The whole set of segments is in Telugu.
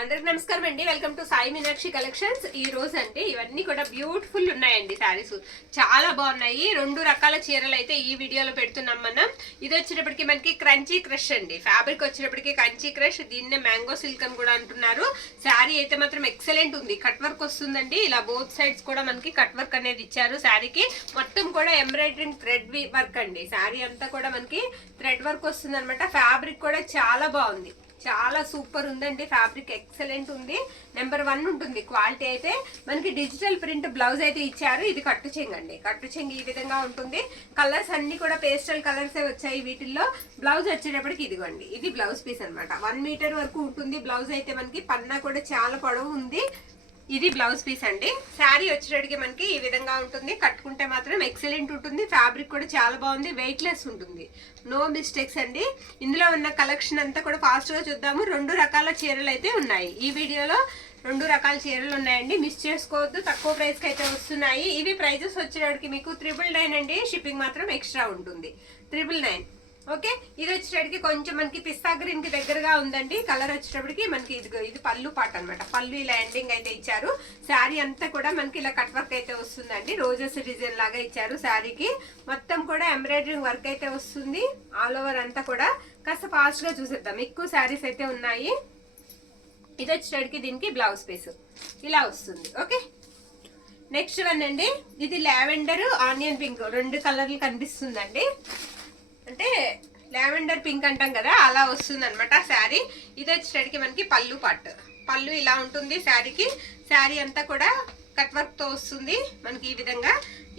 అందరికి నమస్కారం అండి. Welcome to Sai Meenakshi collections. ఈ రోజు అంటే ఇవన్నీ కూడా బ్యూటిఫుల్ ఉన్నాయండి. శారీస్ చాలా బాగున్నాయి. 2 రకాల చీరలు అయితే ఈ వీడియోలో పెడుతున్నాం మనం. ఇది వచ్చేటప్పటికి మనకి క్రంచీ క్రష్ అండి. ఫ్యాబ్రిక్ వచ్చేటప్పటికి క్రంచీ క్రష్, దీన్నే మ్యాంగో సిల్క్ అని కూడా అంటున్నారు. శారీ అయితే మాత్రం ఎక్సలెంట్ ఉంది. కట్ వర్క్ వస్తుందండి. ఇలా బోత్ సైడ్స్ కూడా మనకి కట్ వర్క్ అనేది ఇచ్చారు. శారీకి మొత్తం కూడా ఎంబ్రాయిడరింగ్ థ్రెడ్ వర్క్ అండి. శారీ అంతా కూడా మనకి థ్రెడ్ వర్క్ వస్తుంది అనమాట. ఫ్యాబ్రిక్ కూడా చాలా బాగుంది, చాలా సూపర్ ఉందండి. ఫ్యాబ్రిక్ ఎక్సలెంట్ ఉంది, నెంబర్ 1 ఉంటుంది క్వాలిటీ. అయితే మనకి డిజిటల్ ప్రింట్ బ్లౌజ్ అయితే ఇచ్చారు. ఇది కట్టు చెంగు అండి. కట్టు చెంగు ఈ విధంగా ఉంటుంది. కలర్స్ అన్ని కూడా పేస్టల్ కలర్సే వచ్చాయి వీటిల్లో. బ్లౌజ్ వచ్చేటప్పటికి ఇదిగోండి, ఇది బ్లౌజ్ పీస్ అనమాట. 1 మీటర్ వరకు ఉంటుంది బ్లౌజ్. అయితే మనకి పన్నా కూడా చాలా పొడవు ఉంది. ఇది బ్లౌజ్ పీస్ అండి. శారీ వచ్చేటడికి మనకి ఈ విధంగా ఉంటుంది. కట్టుకుంటే మాత్రం ఎక్సలెంట్ ఉంటుంది. ఫ్యాబ్రిక్ కూడా చాలా బాగుంది, వెయిట్ లెస్ ఉంటుంది, నో మిస్టేక్స్ అండి. ఇందులో ఉన్న కలెక్షన్ అంతా కూడా ఫాస్ట్ గా చూద్దాము. 2 రకాల చీరలు అయితే ఉన్నాయి ఈ వీడియోలో. 2 రకాల చీరలు ఉన్నాయండి, మిస్ చేసుకోవద్దు. తక్కువ ప్రైస్ కి అయితే వస్తున్నాయి. ఇవి ప్రైజెస్ వచ్చేటడికి మీకు 999 అండి. షిప్పింగ్ మాత్రం ఎక్స్ట్రా ఉంటుంది, 999. ఓకే, ఇది వచ్చేటప్పటికి కొంచెం మనకి పిస్తా గ్రీన్ కి దగ్గరగా ఉందండి. కలర్ వచ్చేటప్పటికి మనకి ఇది పళ్ళు పాట అనమాట. పళ్ళు ఇలా ఎండింగ్ అయితే ఇచ్చారు. శారీ అంతా కూడా మనకి ఇలా కట్ వర్క్ అయితే వస్తుందండి. రోజెస్ డిజైన్ లాగా ఇచ్చారు. శారీకి మొత్తం కూడా ఎంబ్రాయిడరింగ్ వర్క్ అయితే వస్తుంది. ఆల్ ఓవర్ అంతా కూడా కాస్త ఫాస్ట్ గా చూసేద్దాం. ఎక్కువ శారీస్ అయితే ఉన్నాయి. ఇది వచ్చేటప్పటికి దీనికి బ్లౌజ్ పీస్ ఇలా వస్తుంది. ఓకే, నెక్స్ట్ వన్ అండి. ఇది లావెండర్ ఆనియన్ పింక్ 2 కలర్లు కనిపిస్తుందండి. అంటే లావెండర్ పింక్ అంటాం కదా, అలా వస్తుంది అనమాట శారీ. ఇది వచ్చేటడికి మనకి పళ్ళు పార్ట్. పళ్ళు ఇలా ఉంటుంది శారీకి. శారీ అంతా కూడా కట్ వర్క్ తో వస్తుంది మనకి ఈ విధంగా.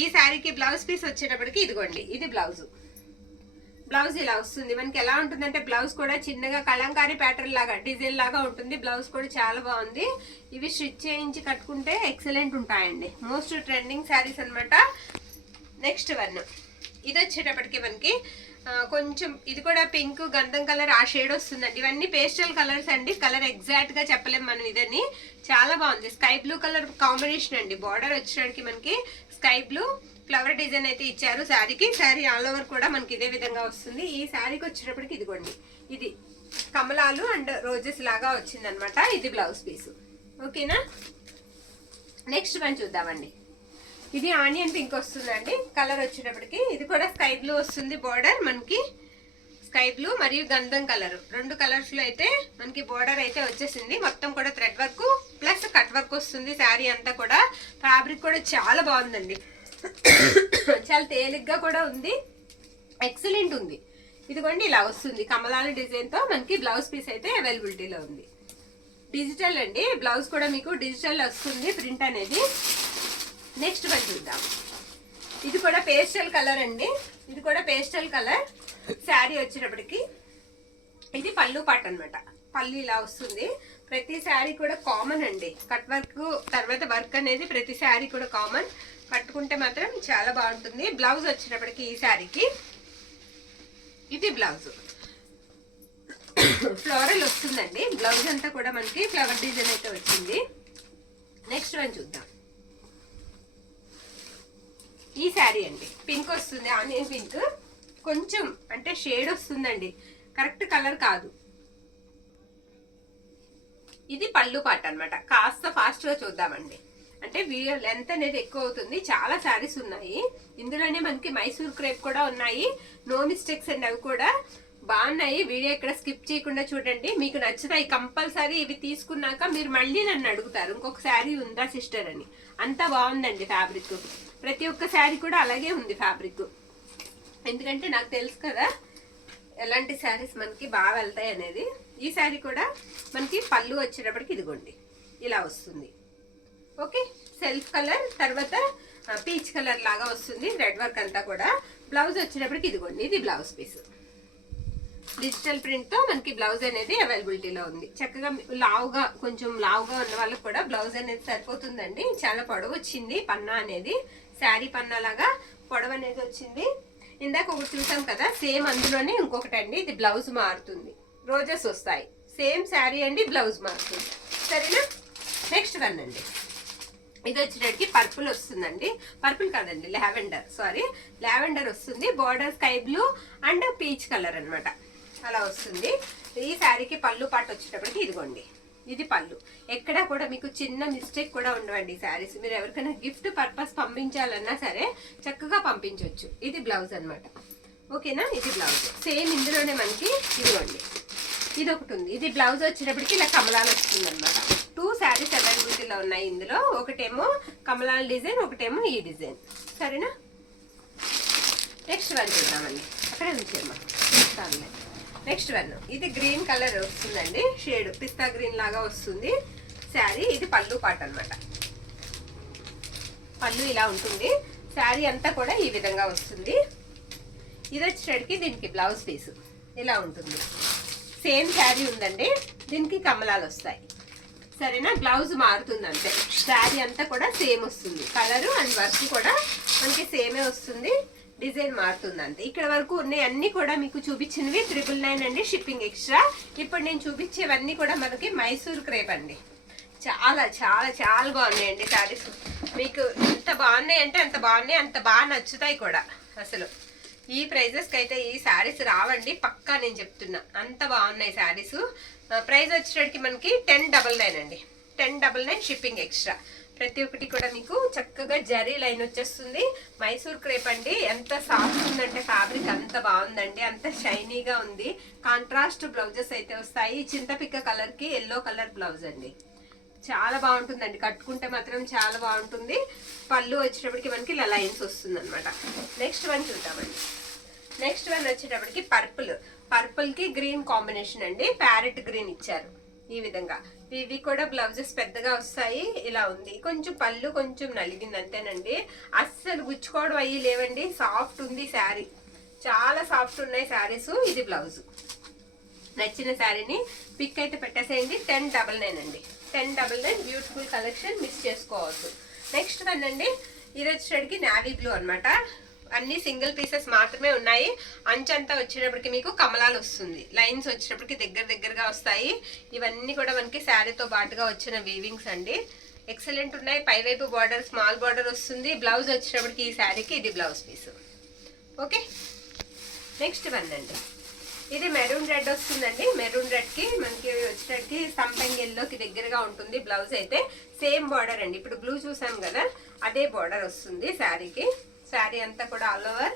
ఈ శారీకి బ్లౌజ్ పీస్ వచ్చేటప్పటికి ఇదిగోండి, ఇది బ్లౌజ్. బ్లౌజ్ ఇలా వస్తుంది మనకి. ఎలా ఉంటుందంటే బ్లౌజ్ కూడా చిన్నగా కలంకారీ ప్యాటర్న్ లాగా డిజైన్ లాగా ఉంటుంది. బ్లౌజ్ కూడా చాలా బాగుంది. ఇవి స్టిచ్ చేయించి కట్టుకుంటే ఎక్సలెంట్ ఉంటాయండి. మోస్ట్ ట్రెండింగ్ శారీస్ అనమాట. నెక్స్ట్ వన్, ఇది వచ్చేటప్పటికి మనకి కొంచెం ఇది కూడా పింక్ గంధం కలర్ ఆ షేడ్ వస్తుందండి. ఇవన్నీ పేస్టల్ కలర్స్ అండి. కలర్ ఎగ్జాక్ట్ గా చెప్పలేము మనం. ఇదని చాలా బాగుంది. స్కై బ్లూ కలర్ కాంబినేషన్ అండి. బార్డర్ వచ్చేటప్పటికి మనకి స్కై బ్లూ ఫ్లవర్ డిజైన్ అయితే ఇచ్చారు శారీకి. శారీ ఆల్ ఓవర్ కూడా మనకి ఇదే విధంగా వస్తుంది. ఈ శారీకి వచ్చేటప్పటికి ఇదిగోండి, ఇది కమలాలు అండ్ రోజెస్ లాగా వచ్చింది అనమాట. ఇది బ్లౌజ్ పీస్. ఓకేనా, నెక్స్ట్ వన్ చూద్దామండి. ఇది ఆనియన్ పింక్ వస్తుందండి. కలర్ వచ్చేటప్పటికి ఇది కూడా స్కై బ్లూ వస్తుంది. బోర్డర్ మనకి స్కై బ్లూ మరియు గంధం కలర్ 2 కలర్స్ లో అయితే మనకి బోర్డర్ అయితే వచ్చేసింది. మొత్తం కూడా thread work plus cut work వస్తుంది శారీ అంతా కూడా. ఫ్యాబ్రిక్ కూడా చాలా బాగుందండి. చాలా తేలిగ్గా కూడా ఉంది, ఎక్సలెంట్ ఉంది. ఇదిగోండి ఇలా వస్తుంది కమలాల డిజైన్ తో. మనకి బ్లౌజ్ పీస్ అయితే అవైలబిలిటీలో ఉంది. డిజిటల్ అండి. బ్లౌజ్ కూడా మీకు డిజిటల్ వస్తుంది ప్రింట్ అనేది. నెక్స్ట్ వన్ చూద్దాం. ఇది కూడా పేస్టల్ కలర్ అండి. ఇది కూడా పేస్టల్ కలర్. శారీ వచ్చేటప్పటికి ఇది పళ్ళు పాట అనమాట. పళ్ళు ఇలా వస్తుంది. ప్రతి శారీ కూడా కామన్ అండి. కట్ వర్క్ తర్వాత వర్క్ అనేది ప్రతి శారీ కూడా కామన్. కట్టుకుంటే మాత్రం చాలా బాగుంటుంది. బ్లౌజ్ వచ్చేటప్పటికి ఈ శారీకి ఇది బ్లౌజ్ ఫ్లోరల్ వస్తుందండి. బ్లౌజ్ అంతా కూడా మనకి ఫ్లవర్ డిజైన్ అయితే వచ్చింది. నెక్స్ట్ వన్ చూద్దాం. ఈ శారీ అండి పింక్ వస్తుంది, ఆనియన్ పింక్. కొంచెం అంటే షేడ్ వస్తుందండి, కరెక్ట్ కలర్ కాదు. ఇది పళ్ళు పాట అనమాట. కాస్త ఫాస్ట్ గా చూద్దామండి. అంటే వీడియో లెంత్ అనేది ఎక్కువ అవుతుంది. చాలా శారీస్ ఉన్నాయి. ఇందులోనే మనకి మైసూర్ క్రేప్ కూడా ఉన్నాయి. నో మిస్టేక్స్ అండి, అవి కూడా బాగున్నాయి. వీడియో ఇక్కడ స్కిప్ చేయకుండా చూడండి, మీకు నచ్చుతాయి కంపల్సరీ. ఇవి తీసుకున్నాక మీరు మళ్ళీ నన్ను అడుగుతారు ఇంకొక శారీ ఉందా సిస్టర్ అని. అంత బాగుందండి ఫ్యాబ్రిక్. ప్రతి ఒక్క శారీ కూడా అలాగే ఉంది ఫ్యాబ్రిక్. ఎందుకంటే నాకు తెలుసు కదా ఎలాంటి శారీస్ మనకి బాగా వెళ్తాయి అనేది. ఈ శారీ కూడా మనకి పళ్ళు వచ్చేటప్పటికి ఇదిగోండి ఇలా వస్తుంది. ఓకే, సెల్ఫ్ కలర్ తర్వాత పీచ్ కలర్ లాగా వస్తుంది. రెడ్ వర్క్ అంతా కూడా. బ్లౌజ్ వచ్చేటప్పటికి ఇదిగోండి, ఇది బ్లౌజ్ పీస్. డిజిటల్ ప్రింట్ తో మనకి బ్లౌజ్ అనేది అవైలబిలిటీలో ఉంది. చక్కగా లావుగా కొంచెం లావుగా ఉన్న వాళ్ళకి కూడా బ్లౌజ్ అనేది సరిపోతుందండి. చాలా పొడవు వచ్చింది పన్నా అనేది. శారీ పన్నా లాగా పొడవు అనేది వచ్చింది. ఇందాక ఒకటి చూసాం కదా, సేమ్ అందులోనే ఇంకొకటి అండి. ఇది బ్లౌజ్ మారుతుంది, రోజెస్ వస్తాయి. సేమ్ శారీ అండి, బ్లౌజ్ మారుతుంది. సరేనా, నెక్స్ట్ వన్ అండి. ఇది వచ్చేటప్పటికి పర్పుల్ వస్తుందండి. పర్పుల్ కాదండి, లావెండర్, సారీ లావెండర్ వస్తుంది. Border sky blue and peach colour అనమాట. అలా వస్తుంది. ఈ శారీకి పళ్ళు పాటు వచ్చేటప్పటికి ఇదిగోండి ఇది పళ్ళు. ఎక్కడ కూడా మీకు చిన్న మిస్టేక్ కూడా ఉండవండి శారీస్. మీరు ఎవరికైనా గిఫ్ట్ పర్పస్ పంపించాలన్నా సరే చక్కగా పంపించవచ్చు. ఇది బ్లౌజ్ అన్నమాట. ఓకేనా, ఇది బ్లౌజ్. సేమ్ ఇందులోనే మనకి ఇదిగోండి ఇది ఒకటి ఉంది. ఇది బ్లౌజ్ వచ్చేటప్పటికి ఇలా కమలాలు వస్తుంది అనమాట. 2 శారీస్ అవైలబిలిటీలో ఉన్నాయి ఇందులో. ఒకటేమో కమలాల డిజైన్, ఒకటేమో ఈ డిజైన్. సరేనా, నెక్స్ట్ వన్ చూద్దామండి. అక్కడే ఉంచేమ్మా. నెక్స్ట్ వన్ ఇది గ్రీన్ కలర్ వస్తుందండి. షేడ్ పిస్తా గ్రీన్ లాగా వస్తుంది శారీ. ఇది పళ్ళు పాట అనమాట. పళ్ళు ఇలా ఉంటుంది. శారీ అంతా కూడా ఈ విధంగా వస్తుంది. ఇది వచ్చేటికి దీనికి బ్లౌజ్ పీస్ ఇలా ఉంటుంది. సేమ్ శారీ ఉందండి, దీనికి కమలాలు వస్తాయి. సరేనా, బ్లౌజ్ మారుతుంది అంతే. శారీ అంతా కూడా సేమ్ వస్తుంది. కలరు అండ్ వర్క్ కూడా మనకి సేమే వస్తుంది. డిజైన్ మారుతుంది అంతే. ఇక్కడ వరకు ఉన్నాయి అన్ని కూడా మీకు చూపించినవి 999 అండి, షిప్పింగ్ ఎక్స్ట్రా. ఇప్పుడు నేను చూపించేవన్నీ కూడా మనకి మైసూర్ క్రేప్ అండి. చాలా చాలా చాలా బాగున్నాయండి శారీస్. మీకు ఎంత బాగున్నాయి అంటే అంత బాగున్నాయి, అంత బాగా నచ్చుతాయి కూడా. అసలు ఈ ప్రైజెస్కి అయితే ఈ శారీస్ రావండి పక్కా, నేను చెప్తున్నా. అంత బాగున్నాయి శారీస్. ప్రైస్ వచ్చేటికి మనకి 1099 అండి. 1099 షిప్పింగ్ ఎక్స్ట్రా. ప్రతి ఒక్కటి కూడా మీకు చక్కగా జరీ లైన్ వచ్చేస్తుంది. మైసూర్ క్రేప్ అండి. ఎంత సాఫ్ట్ ఉందంటే ఫ్యాబ్రిక్ అంత బాగుందండి, అంత షైనీగా ఉంది. కాంట్రాస్ట్ బ్లౌజెస్ అయితే వస్తాయి. చింతపిక్క కలర్ కి ఎల్లో కలర్ బ్లౌజ్ అండి. చాలా బాగుంటుందండి, కట్టుకుంటే మాత్రం చాలా బాగుంటుంది. పళ్ళు వచ్చేటప్పటికి మనకి ఇలా లైన్స్ వస్తుంది అనమాట. నెక్స్ట్ వన్ చూద్దామండి. నెక్స్ట్ వన్ వచ్చేటప్పటికి పర్పుల్ కి గ్రీన్ కాంబినేషన్ అండి. ప్యారెట్ గ్రీన్ ఇచ్చారు ఈ విధంగా. ఇవి కూడా బ్లౌజెస్ పెద్దగా వస్తాయి. ఇలా ఉంది. కొంచెం పళ్ళు కొంచెం నలిగింది అంతేనండి. అస్సలు గుచ్చుకోవడం అయ్యి లేవండి. సాఫ్ట్ ఉంది శారీ, చాలా సాఫ్ట్ ఉన్నాయి శారీస్. ఇది బ్లౌజ్. నచ్చిన శారీని పిక్ అయితే పెట్టేసేయండి. 1099 అండి. 1099 బ్యూటిఫుల్ కలెక్షన్, మిస్ చేసుకోవద్దు. నెక్స్ట్ వన్ అండి, ఇది వచ్చేటికి నావీ బ్లూ అనమాట. అన్ని సింగిల్ పీసెస్ మాత్రమే ఉన్నాయి. అంచంతా వచ్చేటప్పటికి మీకు కమలాలు వస్తుంది. లైన్స్ వచ్చేటప్పటికి దగ్గరగా వస్తాయి. ఇవన్నీ కూడా మనకి శారీతో పాటుగా వచ్చిన వీవింగ్స్ అండి. ఎక్సలెంట్ ఉన్నాయి. పైవైపు బార్డర్ స్మాల్ బార్డర్ వస్తుంది. బ్లౌజ్ వచ్చేటప్పటికి ఈ శారీకి ఇది blouse piece. Okay, next one అండి. ఇది మెరూన్ రెడ్ వస్తుందండి. మెరూన్ రెడ్ కి మనకి వచ్చేటప్పటికి సంపెంగ్ ఎల్లోకి దగ్గరగా ఉంటుంది. బ్లౌజ్ అయితే సేమ్ బార్డర్ అండి. ఇప్పుడు బ్లూ చూసాం కదా, అదే బార్డర్ వస్తుంది శారీకి. శారీ అంతా కూడా ఆల్ ఓవర్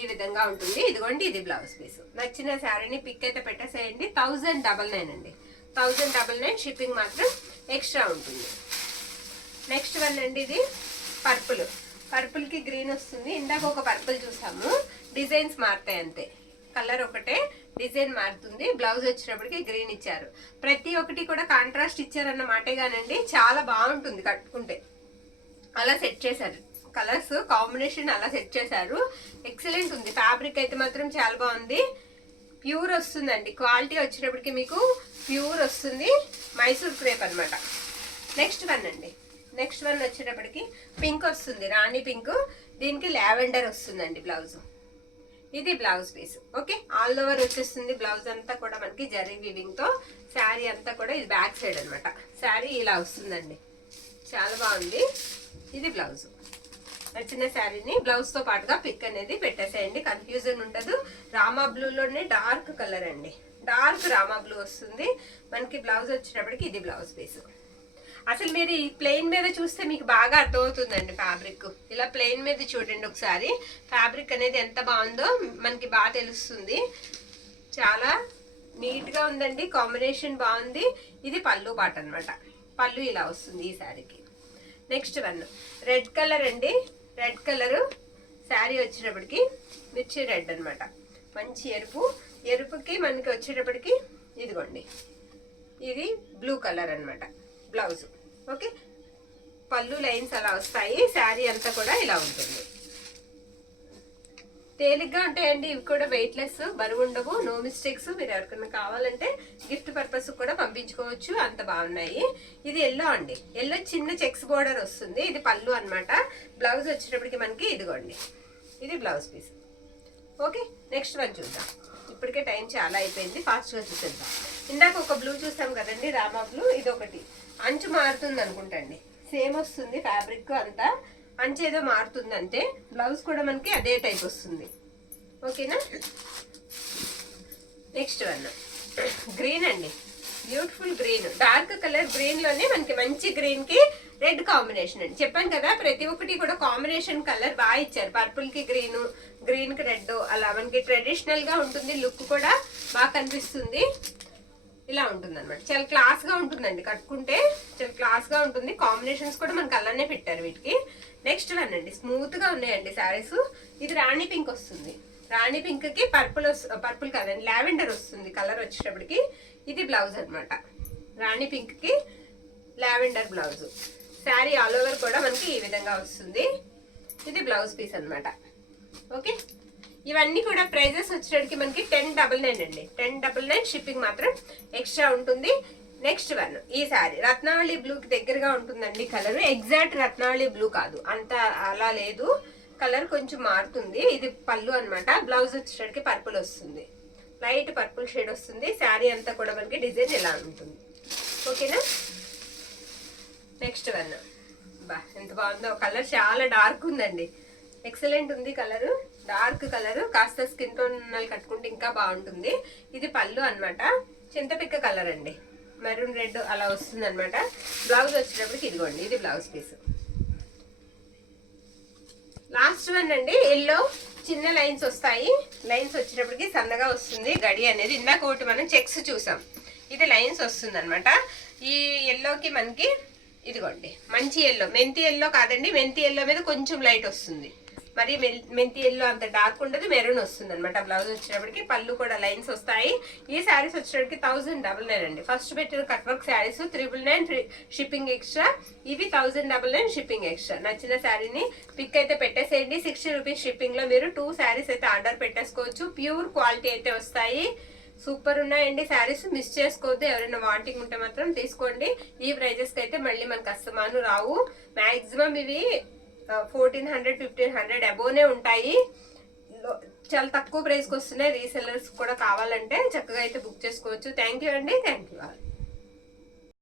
ఈ విధంగా ఉంటుంది. ఇదిగోండి ఇది బ్లౌజ్ పీస్. నచ్చిన శారీని పిక్ అయితే పెట్టేసేయండి. 1099 అండి. 1099 షిప్పింగ్ మాత్రం ఎక్స్ట్రా ఉంటుంది. నెక్స్ట్ వన్ అండి, ఇది పర్పుల్ కి గ్రీన్ వస్తుంది. ఇందాక ఒక పర్పుల్ చూసాము. డిజైన్స్ మారుతాయి అంతే, కలర్ ఒకటే, డిజైన్ మారుతుంది. బ్లౌజ్ వచ్చేటప్పటికి గ్రీన్ ఇచ్చారు. ప్రతి ఒక్కటి కూడా కాంట్రాస్ట్ ఇచ్చారన్న మాటే కానండి, చాలా బాగుంటుంది కట్టుకుంటే. అలా సెట్ చేశారు, కలర్స్ కాంబినేషన్ అలా సెట్ చేశారు. ఎక్సలెంట్ ఉంది. ఫ్యాబ్రిక్ అయితే మాత్రం చాలా బాగుంది. ప్యూర్ వస్తుందండి. క్వాలిటీ వచ్చేటప్పటికి మీకు ప్యూర్ వస్తుంది. మైసూర్ క్రేప్ అనమాట. నెక్స్ట్ వన్ అండి. నెక్స్ట్ వన్ వచ్చేటప్పటికి పింక్ వస్తుంది, రాణి పింక్. దీనికి లావెండర్ వస్తుందండి బ్లౌజ్. ఇది blouse piece. Okay, all over వచ్చేస్తుంది. బ్లౌజ్ అంతా కూడా మనకి జరీ వీవింగ్ తో. శారీ అంతా కూడా ఇది బ్యాక్ సైడ్ అనమాట. శారీ ఇలా వస్తుందండి, చాలా బాగుంది. ఇది బ్లౌజ్. నచ్చిన శారీని బ్లౌజ్ తో పాటుగా పిక్ అనేది పెట్టేసేయండి, కన్ఫ్యూజన్ ఉండదు. రామా బ్లూలోనే డార్క్ కలర్ అండి, డార్క్ రామా బ్లూ వస్తుంది మనకి. బ్లౌజ్ వచ్చేటప్పటికి ఇది బ్లౌజ్ పీస్. అసలు మీరు ఈ ప్లెయిన్ మీద చూస్తే మీకు బాగా అర్థమవుతుందండి ఫ్యాబ్రిక్. ఇలా ప్లెయిన్ మీద చూడండి ఒకసారి, ఫ్యాబ్రిక్ అనేది ఎంత బాగుందో మనకి బాగా తెలుస్తుంది. చాలా నీట్ గా ఉందండి, కాంబినేషన్ బాగుంది. ఇది పళ్ళు పాట అనమాట. పళ్ళు ఇలా వస్తుంది ఈ శారీకి. నెక్స్ట్ వన్ రెడ్ కలర్ అండి. రెడ్ కలర్ శారీ వచ్చేటప్పటికి మిర్చి రెడ్ అనమాట. మంచి ఎరుపు, ఎరుపుకి మనకి వచ్చేటప్పటికి ఇదిగోండి ఇది బ్లూ కలర్ అనమాట బ్లౌజ్. ఓకే, పళ్ళు లైన్స్ అలా వస్తాయి. శారీ అంతా కూడా ఇలా ఉంటుంది. తేలిగ్గా ఉంటాయండి ఇవి కూడా, వెయిట్లెస్, బరువు ఉండవు, నో మిస్టేక్స్. మీరు ఎవరికైనా కావాలంటే గిఫ్ట్ పర్పస్ కూడా పంపించుకోవచ్చు, అంత బాగున్నాయి. ఇది ఎల్లో అండి. ఎల్లో చిన్న చెక్స్ బోర్డర్ వస్తుంది. ఇది పళ్ళు అనమాట. బ్లౌజ్ వచ్చేటప్పటికి మనకి ఇదిగోండి ఇది blouse piece. Okay, next one చూద్దాం. ఇప్పటికే టైం చాలా అయిపోయింది, ఫాస్ట్గా చూసేద్దాం. ఇందాక ఒక బ్లూ చూసాం కదండి, రామా బ్లూ. ఇది ఒకటి అంచు మారుతుంది అనుకుంటా అండి, సేమ్ వస్తుంది ఫ్యాబ్రిక్ అంతా. అంచు ఏదో మారుతుంది అంతే. బ్లౌజ్ కూడా మనకి అదే టైప్ వస్తుంది. ఓకేనా, నెక్స్ట్ వన్ గ్రీన్ అండి. Beautiful green, dark colour green లోనే మనకి మంచి గ్రీన్ కి రెడ్ కాంబినేషన్ అండి. చెప్పాను కదా ప్రతి ఒక్కటి కూడా కాంబినేషన్ కలర్ బాగా ఇచ్చారు. పర్పుల్ కి గ్రీన్, గ్రీన్ కి రెడ్, అలా మనకి ట్రెడిషనల్ గా ఉంటుంది. లుక్ కూడా బాగా కనిపిస్తుంది. ఇలా ఉంటుంది అనమాట. చాలా క్లాస్ గా ఉంటుందండి, కట్టుకుంటే చాలా క్లాస్ గా ఉంటుంది. కాంబినేషన్స్ కూడా మనకి అలానే పెట్టారు వీటికి. నెక్స్ట్ వన్ అండి, స్మూత్ గా ఉన్నాయండి శారీస్. ఇది రాణి పింక్ వస్తుంది. రాణి పింక్ కి పర్పుల్ కాదండి, లావెండర్ వస్తుంది కలర్ వచ్చేటప్పటికి. ఇది బ్లౌజ్ అనమాట. రాణి పింక్ కి lavender blouse. Sari all over కూడా మనకి ఈ విధంగా వస్తుంది. ఇది బ్లౌజ్ పీస్ అనమాట. ఓకే, ఇవన్నీ కూడా ప్రైజెస్ వచ్చేటప్పటికి మనకి 1099 అండి. 1099 షిప్పింగ్ మాత్రం ఎక్స్ట్రా ఉంటుంది. నెక్స్ట్ వన్, ఈ శారీ రత్నావళి బ్లూకి దగ్గరగా ఉంటుందండి కలర్. ఎగ్జాక్ట్ రత్నావళి బ్లూ కాదు, అంత అలా లేదు, కలర్ కొంచెం మారుతుంది. ఇది పళ్ళు అనమాట. బ్లౌజ్ వచ్చేటప్పటికి పర్పుల్ వస్తుంది, లైట్ పర్పుల్ షేడ్ వస్తుంది. శారీ అంతా కూడా మనకి డిజైన్ ఇలా ఉంటుంది. ఓకేనా. నెక్స్ట్ వన్, బా ఎంత బాగుందో కలర్, చాలా డార్క్ ఉందండి. ఎక్సలెంట్ ఉంది కలర్, డార్క్ కలర్. కాస్త స్కిన్ టోన్ కట్టుకుంటే ఇంకా బాగుంటుంది. ఇది పళ్ళు అనమాట. చింతపిక్క కలర్ అండి, మెరూన్ రెడ్ అలా వస్తుంది అనమాట. బ్లౌజ్ వచ్చేటప్పటికి ఇదిగోండి, ఇది బ్లౌజ్ పీస్. లాస్ట్ వన్ అండి, ఎల్లో చిన్న లైన్స్ వస్తాయి. లైన్స్ వచ్చేటప్పటికి సన్నగా వస్తుంది గడి అనేది. ఇందాక ఒకటి మనం చెక్స్ చూసాం, ఇది లైన్స్ వస్తుంది అనమాట. ఈ ఎల్లోకి మనకి ఇదిగోండి మంచి ఎల్లో, మెంతి ఎల్లో కాదండి, మెంతి ఎల్లో మీద కొంచెం లైట్ వస్తుంది. మరి మెంతి ఎల్లో అంత డార్క్ ఉండదు, మెరూన్ వస్తుంది అనమాట. బ్లౌజ్ వచ్చేటప్పటికి పళ్ళు కూడా లైన్స్ వస్తాయి. ఈ శారీస్ వచ్చేటప్పటికి 1099 అండి. ఫస్ట్ పెట్టిన cut work saris 999 shipping extra. ఇవి 1099 షిప్పింగ్ ఎక్స్ట్రా. నచ్చిన శారీని పిక్ అయితే పెట్టేసేయండి. 60 రూపీస్ షిప్పింగ్ లో మీరు 2 శారీస్ అయితే ఆర్డర్ పెట్టేసుకోవచ్చు. ప్యూర్ క్వాలిటీ అయితే వస్తాయి. సూపర్ ఉన్నాయండి శారీస్, మిస్ చేసుకోవద్దు. ఎవరైనా వాంటింగ్ ఉంటే మాత్రం తీసుకోండి. ఈ ప్రైజెస్ కి అయితే మళ్ళీ మనకు అస్తమాను రావు. మాక్సిమం ఇవి 1400 1500 అబోనే ఉంటాయి. చాలా తక్కువ ప్రైస్కి వస్తున్నాయి. రీసెల్లర్స్ కూడా కావాలంటే చక్కగా అయితే బుక్ చేసుకోవచ్చు. థ్యాంక్ యూ అండి. Thank you.